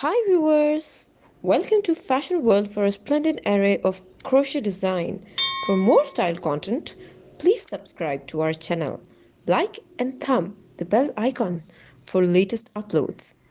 Hi viewers! Welcome to Fashion World for a splendid array of crochet design. For more style content, please subscribe to our channel. Like and thumb the bell icon for latest uploads.